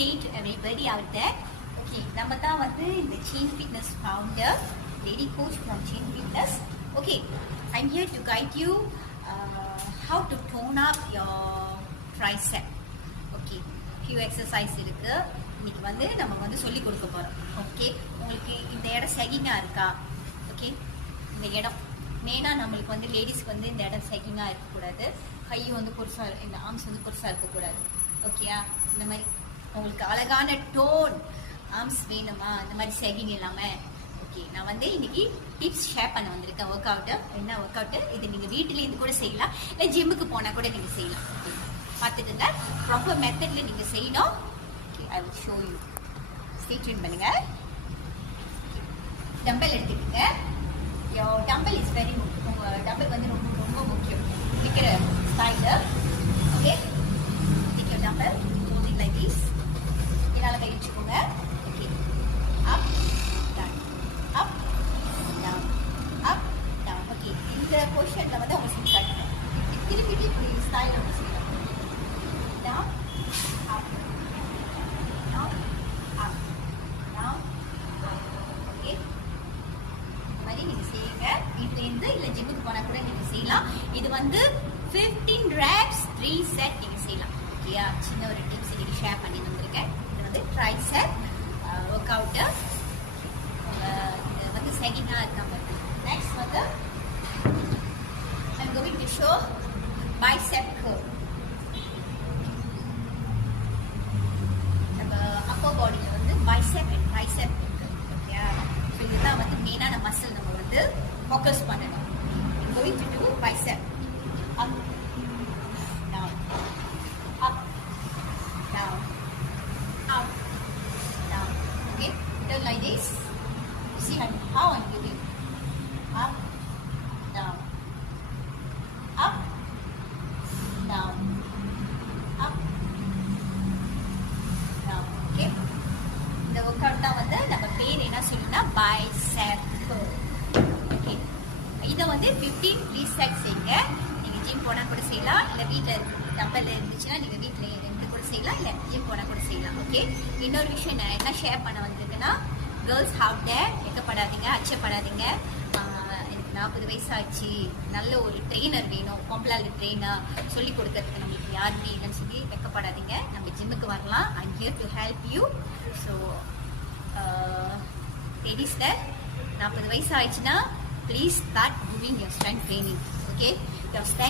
day to everybody out there. Okay, நம்ம தான் வந்து இந்த Chain Fitness founder, lady coach from Chain Fitness. Okay, I'm here to guide you how to tone up your tricep. Okay, few exercise இருக்கு. இன்னைக்கு வந்து நம்ம வந்து சொல்லி கொடுக்க போறோம். ஓகே, உங்களுக்கு இந்த இடம் செகிங்கா இருக்கா? ஓகே, இந்த இடம் மெயினா நம்மளுக்கு வந்து லேடிஸ்க்கு வந்து இந்த இடம் செகிங்கா இருக்கக்கூடாது. கை வந்து பெருசா, இந்த ஆர்ம்ஸ் வந்து பெருசா இருக்கக்கூடாது. ஓகேயா? இந்த மாதிரி உங்களுக்கு அழகான டோன் ஆர்ம்ஸ் வேணுமா? இந்த மாதிரி செகிங் இல்லாம. ஓகே, நான் வந்து இன்னைக்கு டிப்ஸ் ஷேர் பண்ண வந்திருக்கேன். ஒர்க் அவுட் என்ன ஒர்க் அவுட், இது நீங்க வீட்டுல இருந்து கூட செய்யலாம், இல்லை ஜிம்முக்கு போனா கூட நீங்க செய்யலாம். பார்த்துட்டுங்க, ப்ராப்பர் மெத்தட்ல நீங்க செய்யணும். Okay, I will show you. Stay tune பண்ணுங்க. டம்பல் எடுத்துக்கங்க. டம்பல் இஸ் வெரி முக்கியம். டம்பல் வந்து ரொம்ப ரொம்ப முக்கியம். இருக்கிற style. Okay, take your dumbbell, hold it like this. என்னால கை வச்சுக்கோங்க. Okay, up down, up down, up down. Okay, இந்த பொசிஷன்ல வந்து அவங்க செஞ்சு காட்டுறேன். திருப்பி இப்படி ஸ்டைல் வந்து செய்யலாம். down, up, down, up, down, up. Okay, இந்த மாதிரி நீங்க செய்யுங்க. வீட்டுல இருந்து இல்ல ஜிம்முக்கு போனா கூட நீங்க செய்யலாம். இது வந்து 15 reps 3 set நீங்க செய்யலாம். ஓகேயா? சின்ன ஒரு டிப்ஸ் இன்னைக்கு ஷேர் பண்ணி வந்திருக்கேன். இது வந்து ட்ரைசெப் ஒர்க் அவுட். இது வந்து செகிங்கா இருக்காம இருக்கு. நெக்ஸ்ட் வந்து I'm going to show bicep curl. நம்ம அப்பர் பாடியில வந்து பைசெப் அண்ட் ட்ரைசெப் இருக்கு. ஓகேயா? ஸோ இதுதான் வந்து மெயினான மசில் நம்ம வந்து ஃபோக்கஸ் பண்ணணும். I'm going to do bicep. Up, down, up, down, up, down. Okay, do like this. You see how I'm doing. Up, down, up, down, up, down. Okay. இந்த work out தான் வந்து நம்ம பேர் என்ன சொல்லணும்னா பைசெப் curl. Okay. இதை வந்து 15 reset செய்யுங்க. ஜிம் போனா கூட செய்யலாம், இல்ல வீட்டுல டம்பல் இருந்துச்சுன்னா நீங்க வீட்டுல இருந்து கூட செய்யலாம், இல்ல ஜிம் போனா கூட செய்யலாம். ஓகே, இன்னொரு விஷயம் நான் என்ன ஷேர் பண்ண வந்திருக்குன்னா, கேர்ள்ஸ் ஹவ் தேர் வெக்கப்படாதீங்க, அச்சப்படாதீங்க. எனக்கு 40 வயசு ஆச்சு, நல்ல ஒரு ட்ரெயினர் வேணும், பொம்பளால ட்ரெயினர் சொல்லி கொடுக்கறதுக்கு நம்மளுக்கு யாருமே இல்லைன்னு சொல்லி வெக்கப்படாதீங்க. நம்ம ஜிம்முக்கு வரலாம். I'm here to help you. So ladies 40 வயசு ஆயிடுச்சுன்னா please start doing your strength training. Okay, your strength